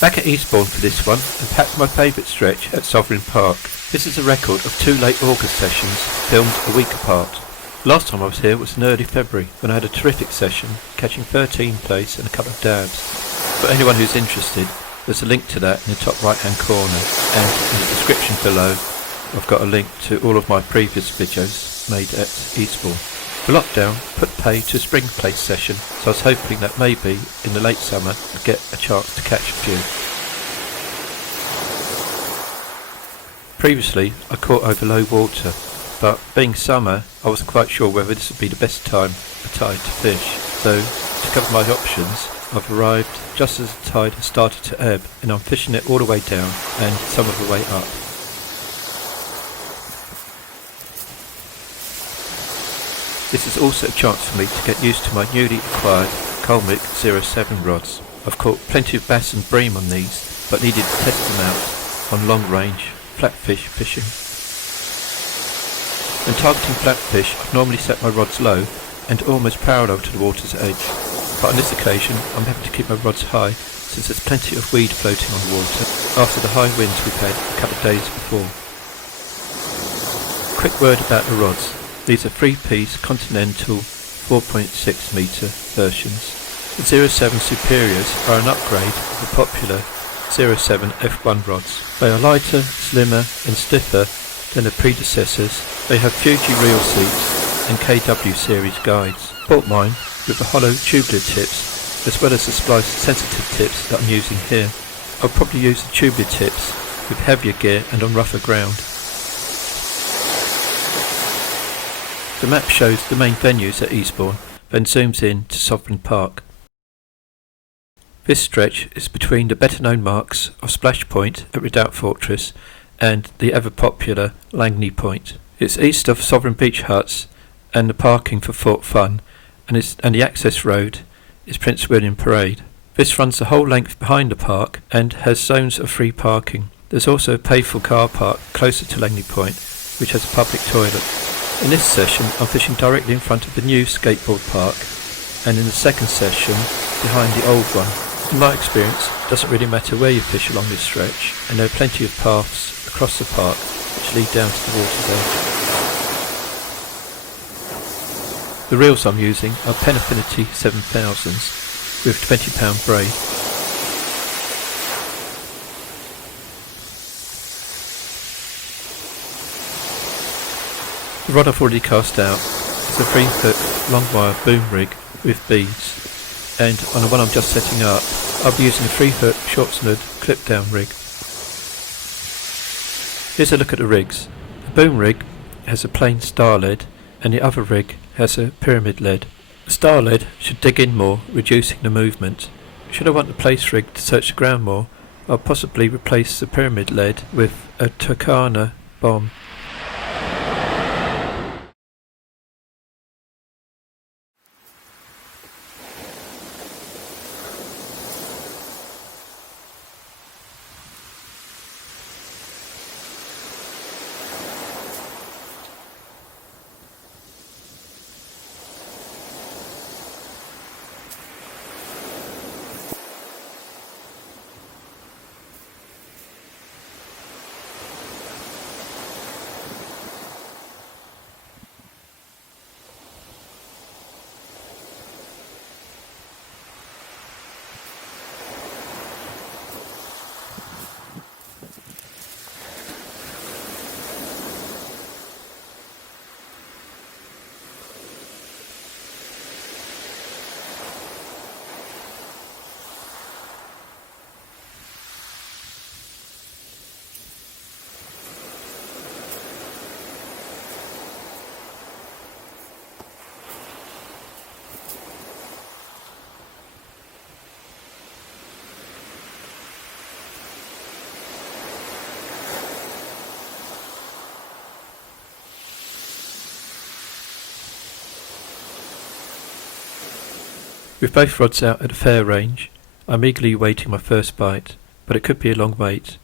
Back at Eastbourne for this one, and perhaps my favourite stretch at Sovereign Park. This is a record of 2 late August sessions, filmed a week apart. Last time I was here was in early February, when I had a terrific session, catching 13 place and a couple of dabs. For anyone who's interested, there's a link to that in the top right hand corner, and in the description below I've got a link to all of my previous videos made at Eastbourne. The lockdown put pay to a spring place session, so I was hoping that maybe in the late summer I'd get a chance to catch a few. Previously I caught over low water, but being summer I wasn't quite sure whether this would be the best time for tide to fish, so to cover my options I've arrived just as the tide has started to ebb, and I'm fishing it all the way down and some of the way up. This is also a chance for me to get used to my newly acquired Colmic 07 rods. I've caught plenty of bass and bream on these, but needed to test them out on long range flatfish fishing. When targeting flatfish, I've normally set my rods low and almost parallel to the water's edge, but on this occasion I'm having to keep my rods high since there's plenty of weed floating on the water after the high winds we've had a couple of days before. Quick word about the rods. These are 3-piece Continental 4.6 metre versions. The 07 Superiors are an upgrade of the popular 07 F1 rods. They are lighter, slimmer and stiffer than their predecessors. They have Fuji reel seats and KW series guides. Bought mine with the hollow tubular tips as well as the splice sensitive tips that I'm using here. I'll probably use the tubular tips with heavier gear and on rougher ground. The map shows the main venues at Eastbourne, then zooms in to Sovereign Park. This stretch is between the better known marks of Splash Point at Redoubt Fortress and the ever popular Langley Point. It's east of Sovereign Beach Huts and the parking for Fort Fun, and the access road is Prince William Parade. This runs the whole length behind the park and has zones of free parking. There's also a paid-for car park closer to Langley Point, which has a public toilet. In this session I'm fishing directly in front of the new skateboard park, and in the second session behind the old one. In my experience it doesn't really matter where you fish along this stretch, and there are plenty of paths across the park which lead down to the water's edge. The reels I'm using are Pen Affinity 7000s with 20-pound braid. The rod I've already cast out is a 3-foot long wire boom rig with beads, and on the one I'm just setting up I'll be using a 3-foot short snood clip down rig. Here's a look at the rigs. The boom rig has a plain star lead and the other rig has a pyramid lead. The star lead should dig in more, reducing the movement. Should I want the place rig to search the ground more, I'll possibly replace the pyramid lead with a Turkana bomb. With both rods out at a fair range, I'm eagerly waiting my first bite, but it could be a long wait.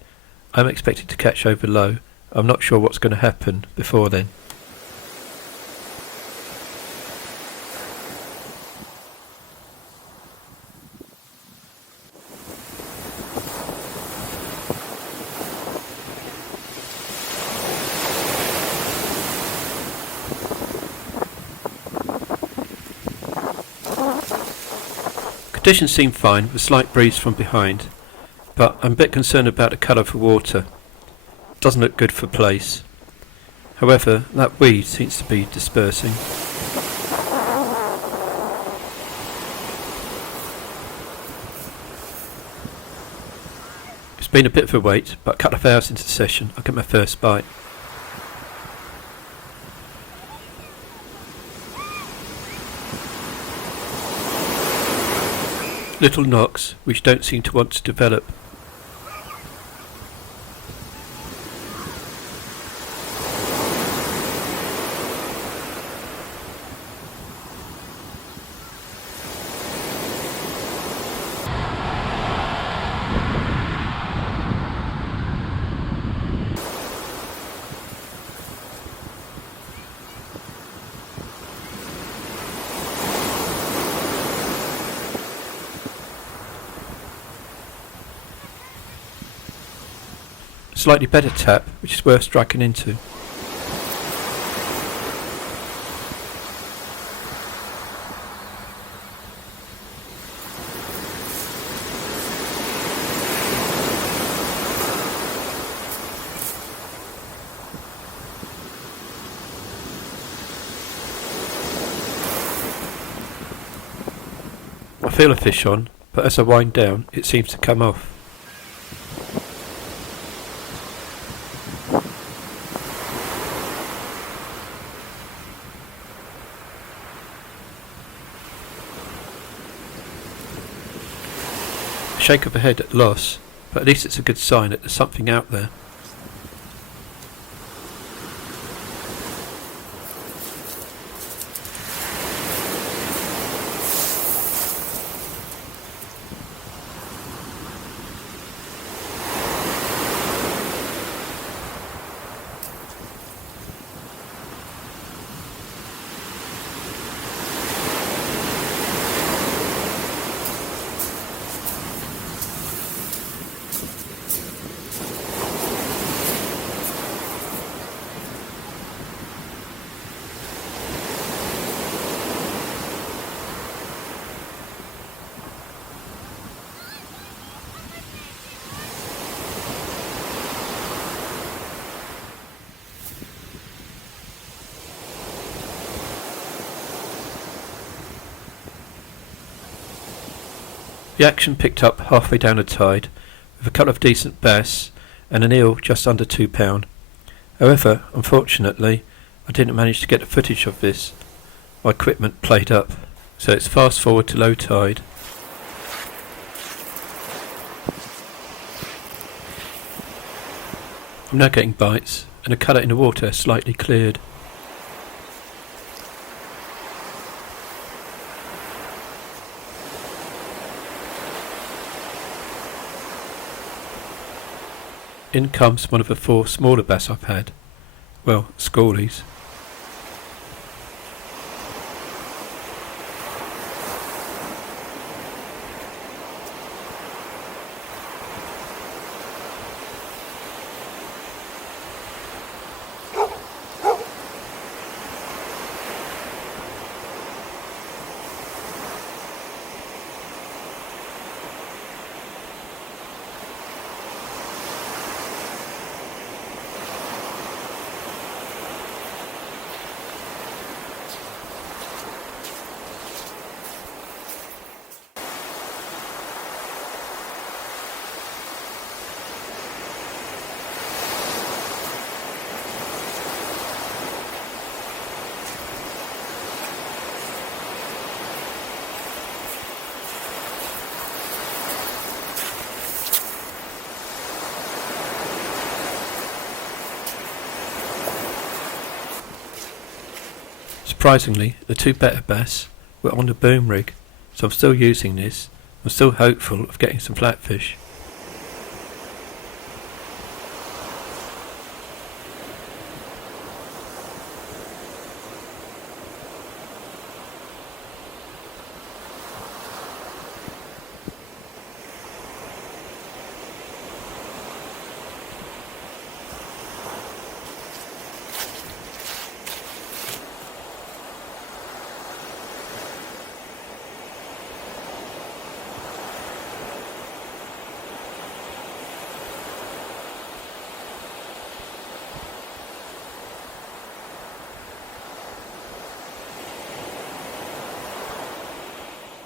I'm expecting to catch over low. I'm not sure what's going to happen before then. Conditions seem fine with a slight breeze from behind, but I'm a bit concerned about the colour of the water. It doesn't look good for place. However, that weed seems to be dispersing. It's been a bit of a wait, but a couple of hours into the session I get my first bite. Little knocks which don't seem to want to develop. Slightly better tap, which is worth striking into. I feel a fish on, but as I wind down, it seems to come off. Shake of the head at loss, but at least it's a good sign that there's something out there. The action picked up halfway down the tide, with a couple of decent bass and an eel just under £2. However, unfortunately, I didn't manage to get the footage of this. My equipment played up, so it's fast forward to low tide. I'm now getting bites, and the colour in the water has slightly cleared. In comes one of the 4 smaller bass I've had. Well, schoolies. Surprisingly, the 2 better bass were on the boom rig, so I'm still using this. I'm still hopeful of getting some flatfish.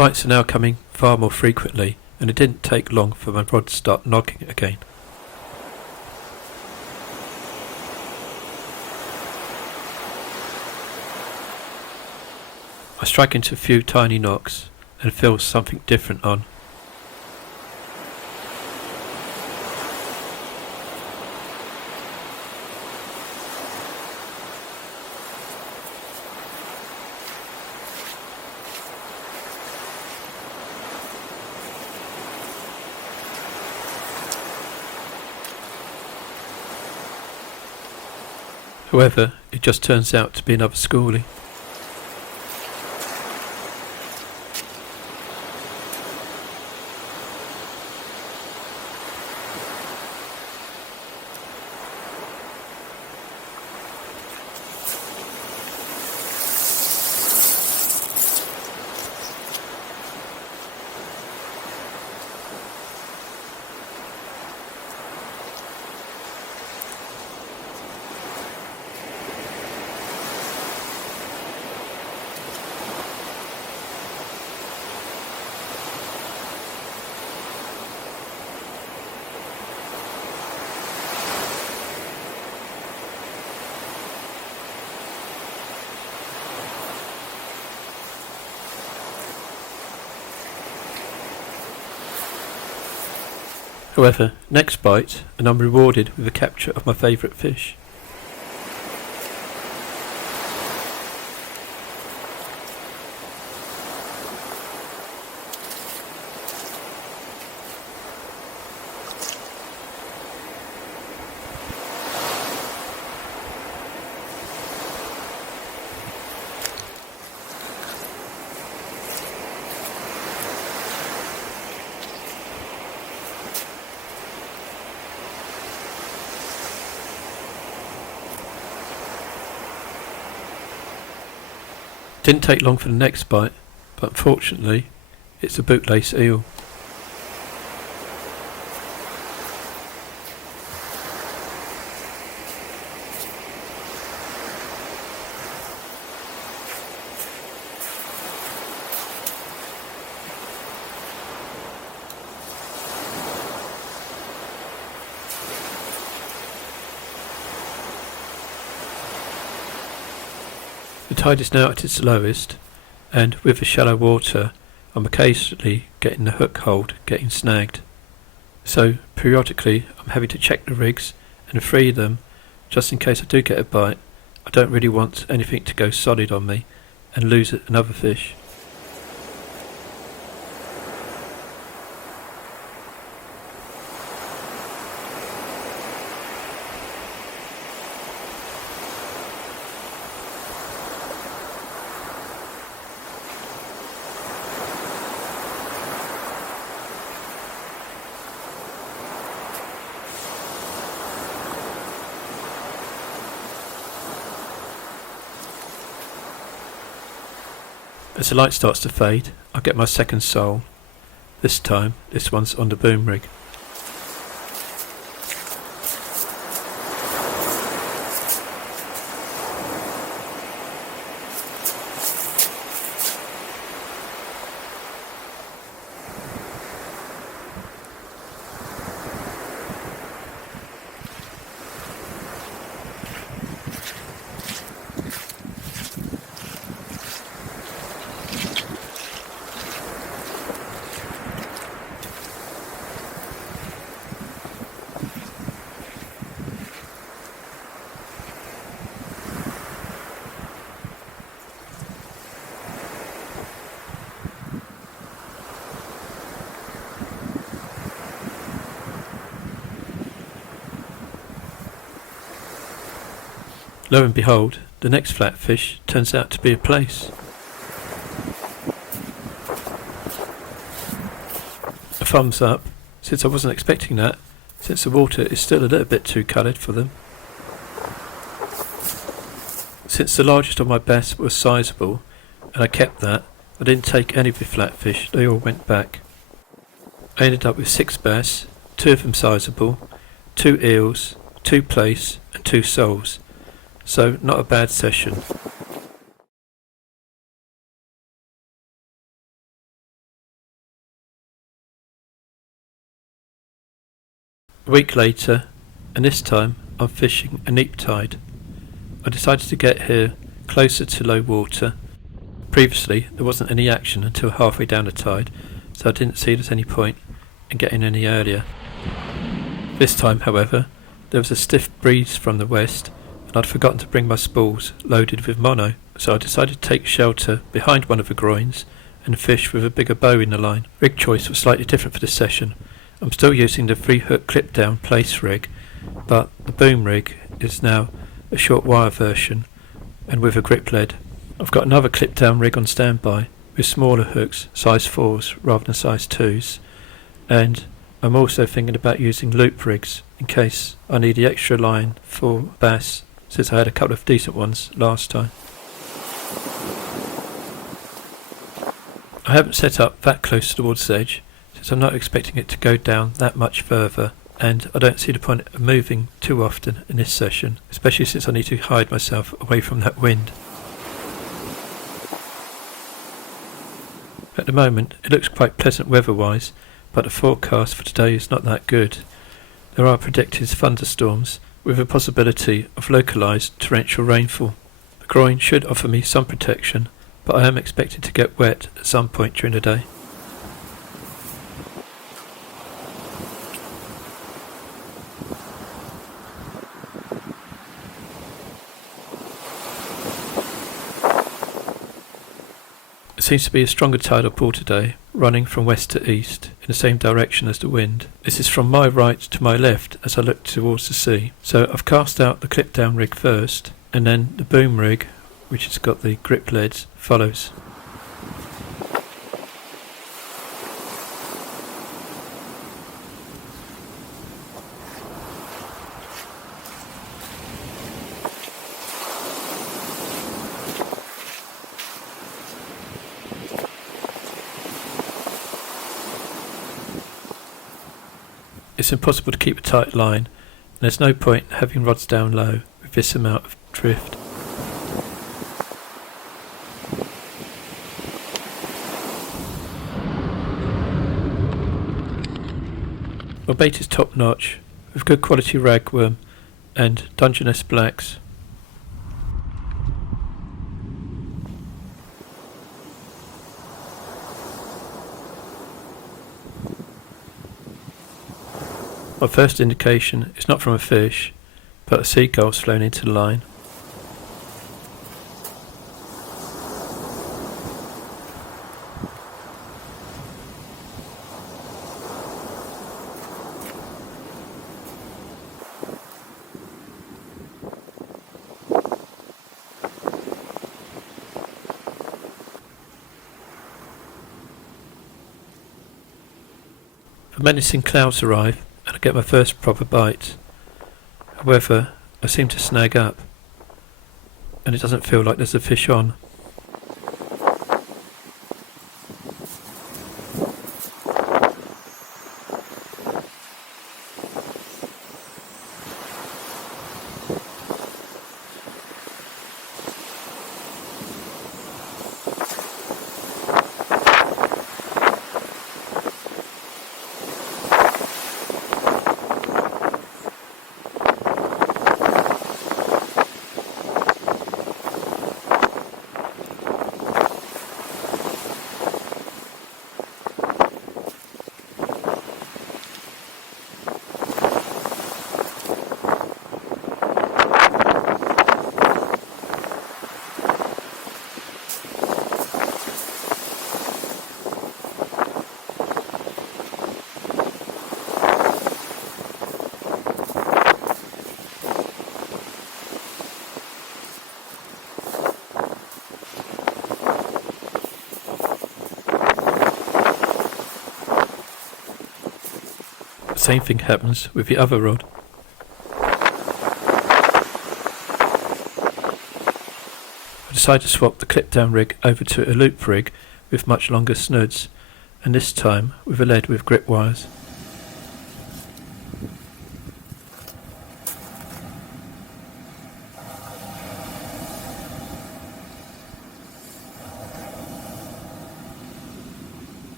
Bites are now coming far more frequently, and it didn't take long for my rod to start nogging again. I strike into a few tiny knocks and feel something different on. However, it just turns out to be another schoolie. However, next bite, and I'm rewarded with the capture of my favourite fish. Didn't take long for the next bite, but unfortunately, it's a bootlace eel. The tide is now at its lowest, and with the shallow water, I'm occasionally getting the hook hold getting snagged. So periodically I'm having to check the rigs and free them, just in case I do get a bite. I don't really want anything to go solid on me and lose another fish. As the light starts to fade, I get my second sole. This time, this one's on the boom rig. Lo and behold, the next flatfish turns out to be a place. A thumbs up, since I wasn't expecting that, since the water is still a little bit too coloured for them. Since the largest of my bass was sizable, and I kept that, I didn't take any of the flatfish, they all went back. I ended up with 6 bass, 2 of them sizable, 2 eels, 2 plaice and 2 soles. So not a bad session. A week later, and this time I'm fishing a Neap Tide. I decided to get here closer to low water. Previously there wasn't any action until halfway down the tide, so I didn't see there's any point in getting any earlier. This time, however, there was a stiff breeze from the west, and I'd forgotten to bring my spools loaded with mono, so I decided to take shelter behind one of the groins and fish with a bigger bow in the line. Rig choice was slightly different for this session. I'm still using the 3-hook clip down place rig, but the boom rig is now a short wire version and with a grip lead. I've got another clip down rig on standby with smaller hooks, size 4s rather than size 2s, and I'm also thinking about using loop rigs in case I need the extra line for bass, since I had a couple of decent ones last time. I haven't set up that close towards the edge, since I'm not expecting it to go down that much further, and I don't see the point of moving too often in this session, especially since I need to hide myself away from that wind. At the moment it looks quite pleasant weather-wise, but the forecast for today is not that good. There are predicted thunderstorms with a possibility of localised torrential rainfall. The groin should offer me some protection, but I am expected to get wet at some point during the day. There seems to be a stronger tidal pull today, running from west to east, in the same direction as the wind. This is from my right to my left as I look towards the sea. So I've cast out the clip down rig first, and then the boom rig, which has got the grip leads, follows. It's impossible to keep a tight line, and there's no point having rods down low with this amount of drift. My bait is top notch, with good quality ragworm and Dungeness blacks. My first indication is not from a fish, but a seagull's flown into the line. The menacing clouds arrive, and I get my first proper bite. However, I seem to snag up, and it doesn't feel like there's a fish on. The same thing happens with the other rod. I decide to swap the clip down rig over to a loop rig with much longer snoods, and this time with a lead with grip wires.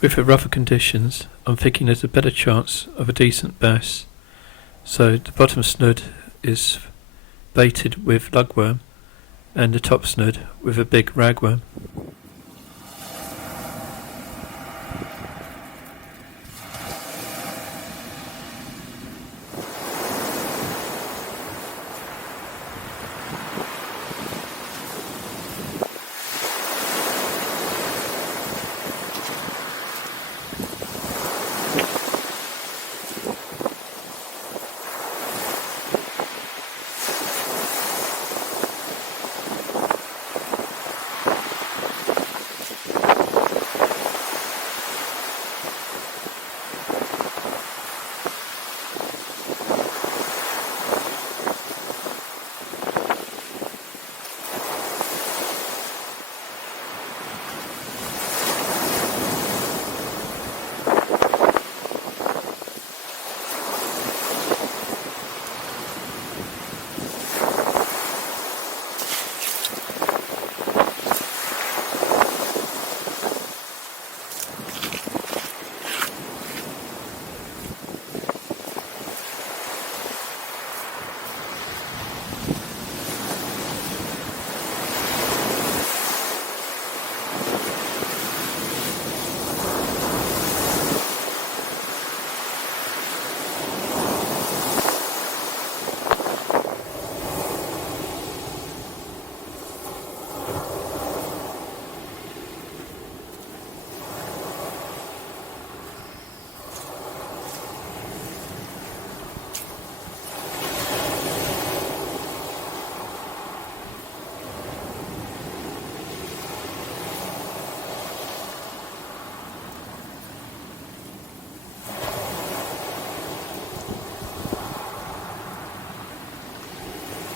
With the rougher conditions, I'm thinking there's a better chance of a decent bass, so the bottom snood is baited with lugworm and the top snood with a big ragworm.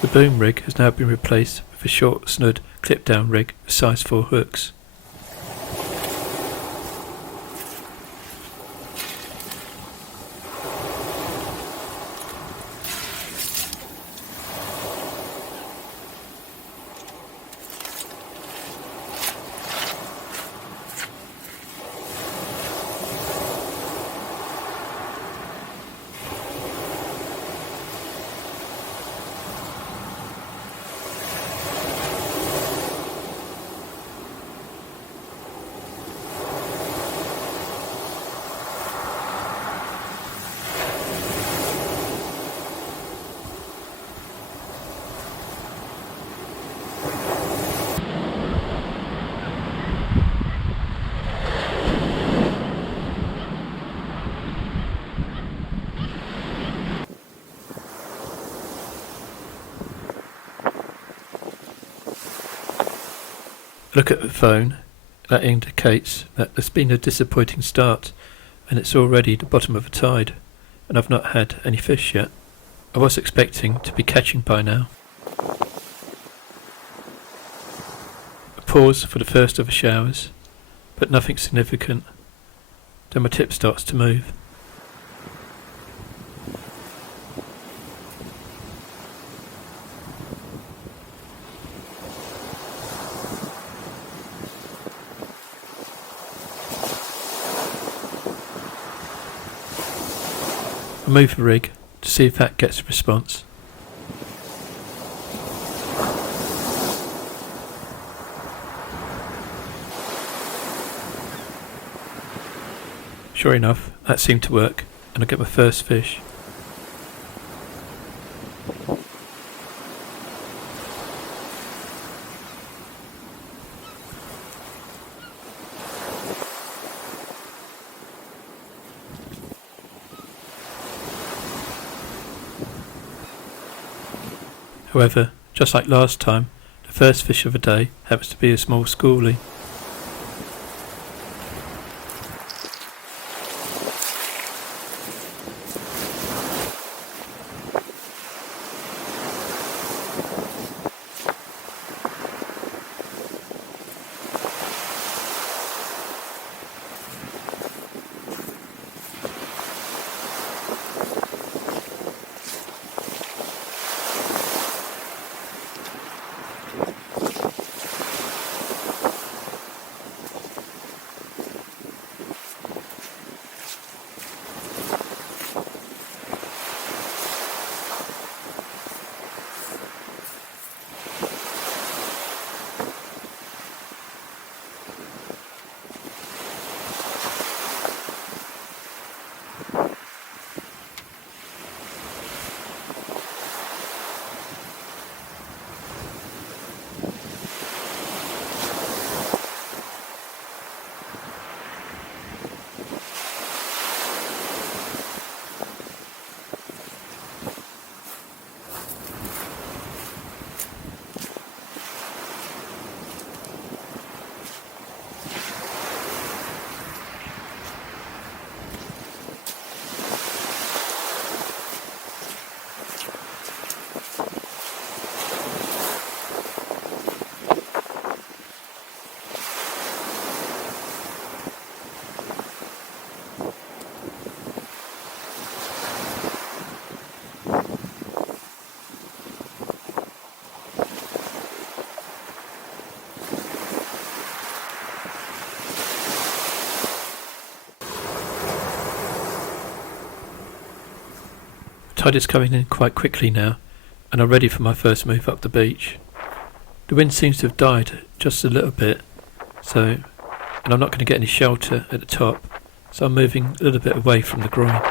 The boom rig has now been replaced with a short snood clip down rig with size 4 hooks. Look at the phone. That indicates that there's been a disappointing start and it's already the bottom of a tide and I've not had any fish yet. I was expecting to be catching by now. A pause for the first of the showers, but nothing significant. Then my tip starts to move. I move the rig to see if that gets a response. Sure enough, that seemed to work and I get my first fish. However, just like last time, the first fish of the day happens to be a small schoolie. Tide is coming in quite quickly now, and I'm ready for my first move up the beach. The wind seems to have died just a little bit, and I'm not going to get any shelter at the top, so I'm moving a little bit away from the groin.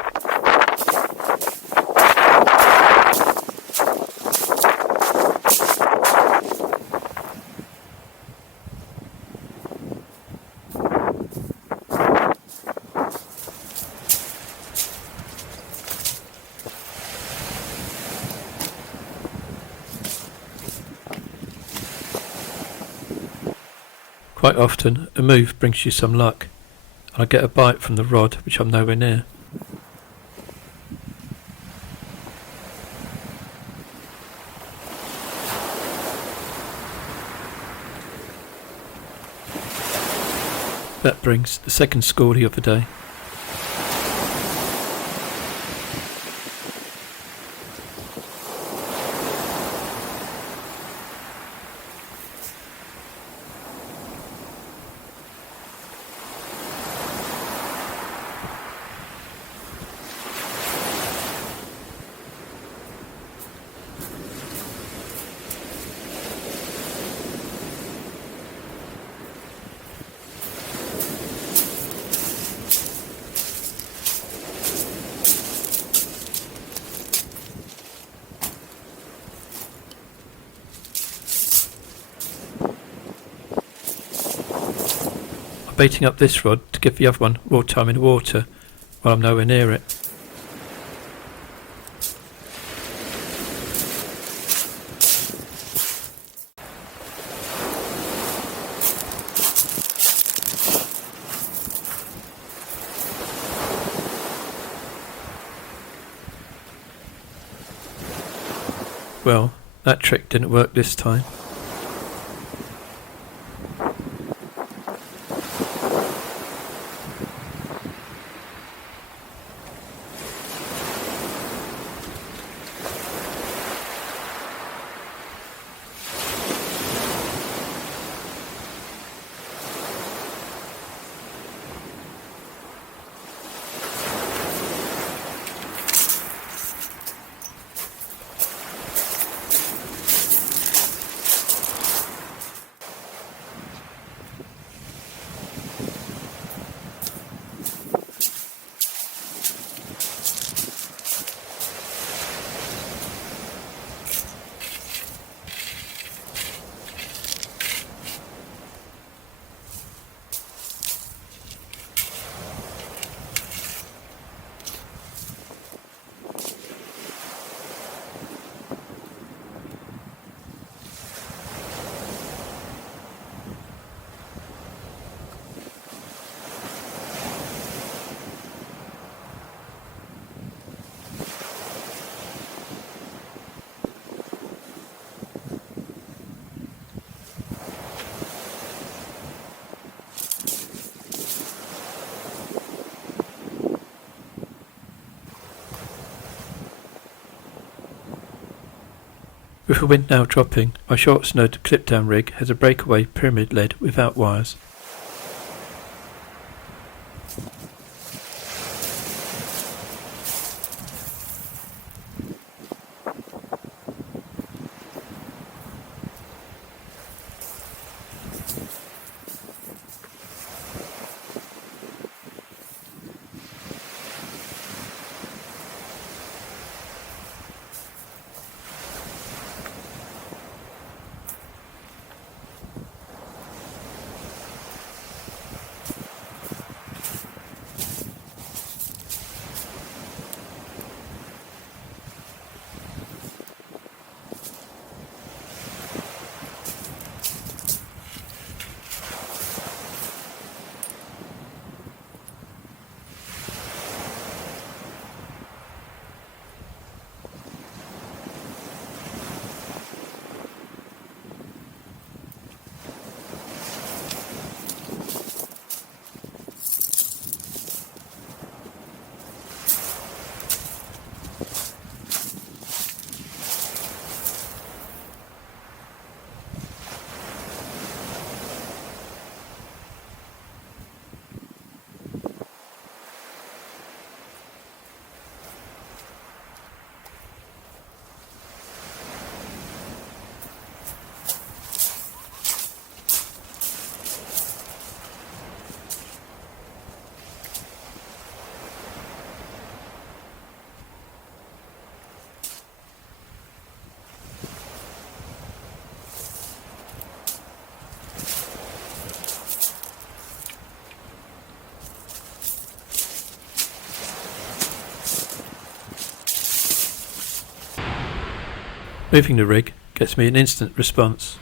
Quite often, a move brings you some luck, and I get a bite from the rod which I'm nowhere near. That brings the second schoolie of the day. I'm baiting up this rod to give the other one more time in the water while I'm nowhere near it. Well, that trick didn't work this time. With the wind now dropping, my short-snowed clip-down rig has a breakaway pyramid lead without wires. Moving the rig gets me an instant response.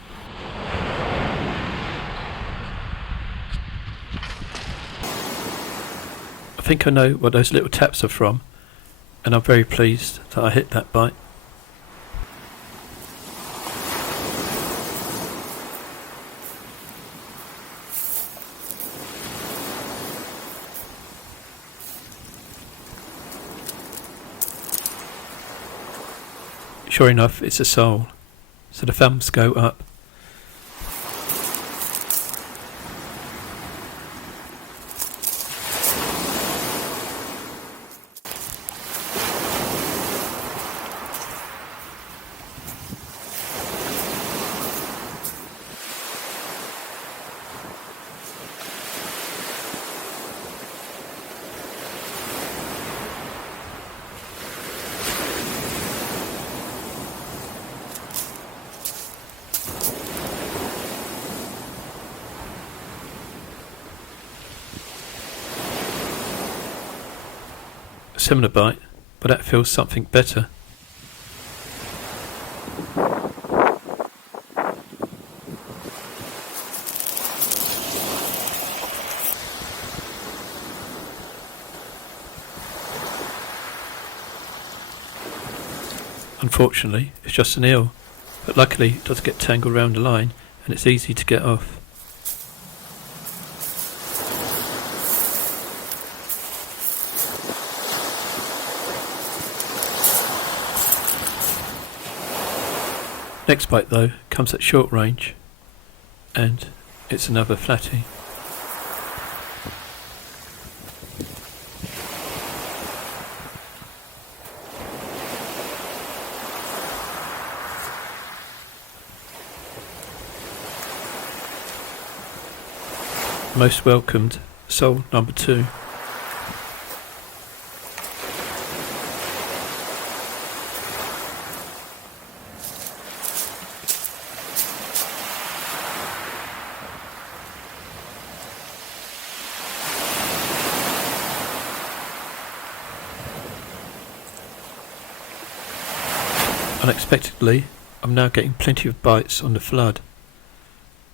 I think I know what those little taps are from, and I'm very pleased that I hit that bite. Sure enough, it's a sole, so the thumbs go up. Similar bite, but that feels something better. Unfortunately, it's just an eel, but luckily it doesn't get tangled around the line and it's easy to get off. Next bite though comes at short range, and it's another flatty. Most welcomed sole number 2. Unexpectedly, I'm now getting plenty of bites on the flood.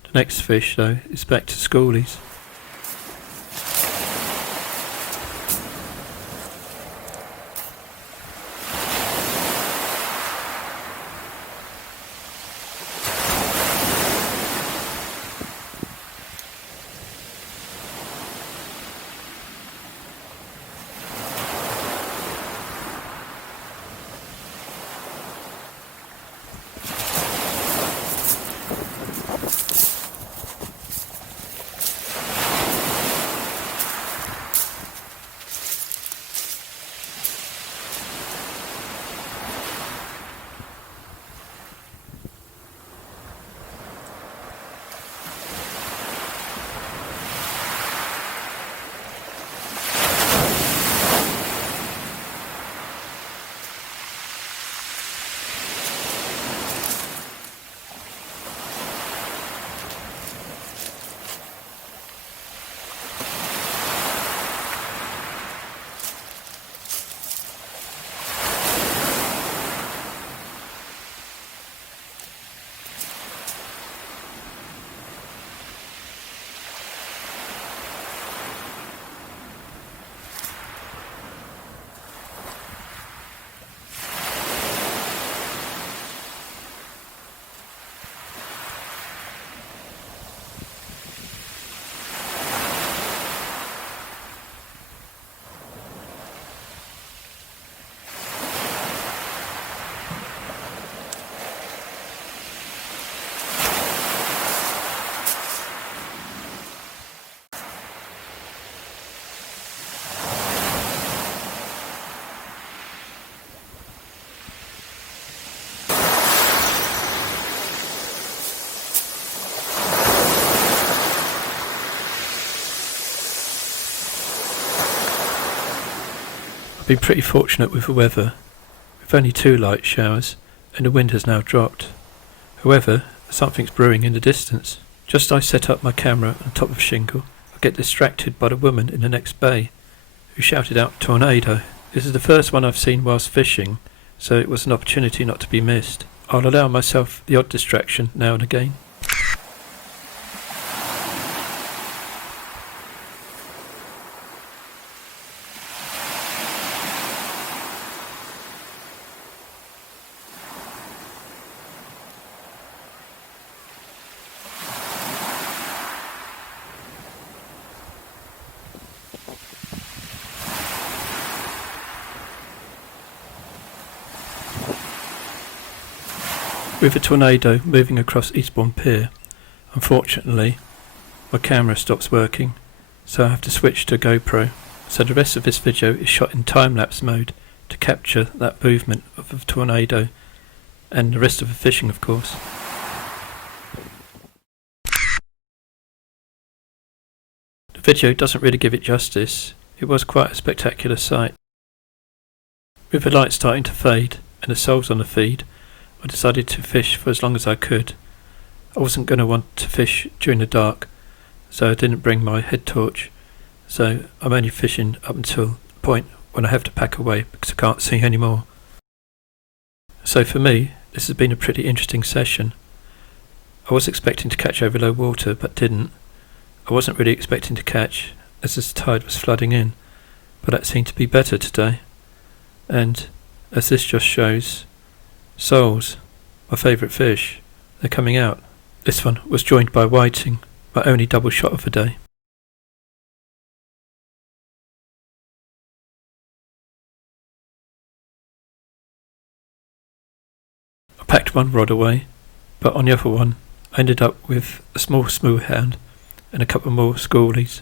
The next fish, though, is back to schoolies. Been pretty fortunate with the weather, with only 2 light showers, and the wind has now dropped. However, something's brewing in the distance. Just as I set up my camera on top of shingle, I get distracted by the woman in the next bay, who shouted out "Tornado." This is the first one I've seen whilst fishing, so it was an opportunity not to be missed. I'll allow myself the odd distraction now and again. With a tornado moving across Eastbourne Pier, unfortunately my camera stops working, so I have to switch to GoPro. So the rest of this video is shot in time-lapse mode to capture that movement of the tornado and the rest of the fishing, of course. The video doesn't really give it justice. It was quite a spectacular sight. With the light starting to fade and the soles on the feed, I decided to fish for as long as I could. I wasn't going to want to fish during the dark, so I didn't bring my head torch, so I'm only fishing up until the point when I have to pack away because I can't see anymore. So for me, this has been a pretty interesting session. I was expecting to catch over low water but didn't. I wasn't really expecting to catch as the tide was flooding in, but that seemed to be better today. And as this just shows, soles, my favourite fish, they're coming out. This one was joined by whiting, my only double shot of the day. I packed one rod away, but on the other one I ended up with a small smooth hound and a couple more schoolies.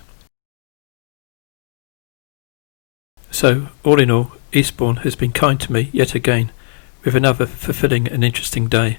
So all in all, Eastbourne has been kind to me yet again, with another fulfilling and interesting day.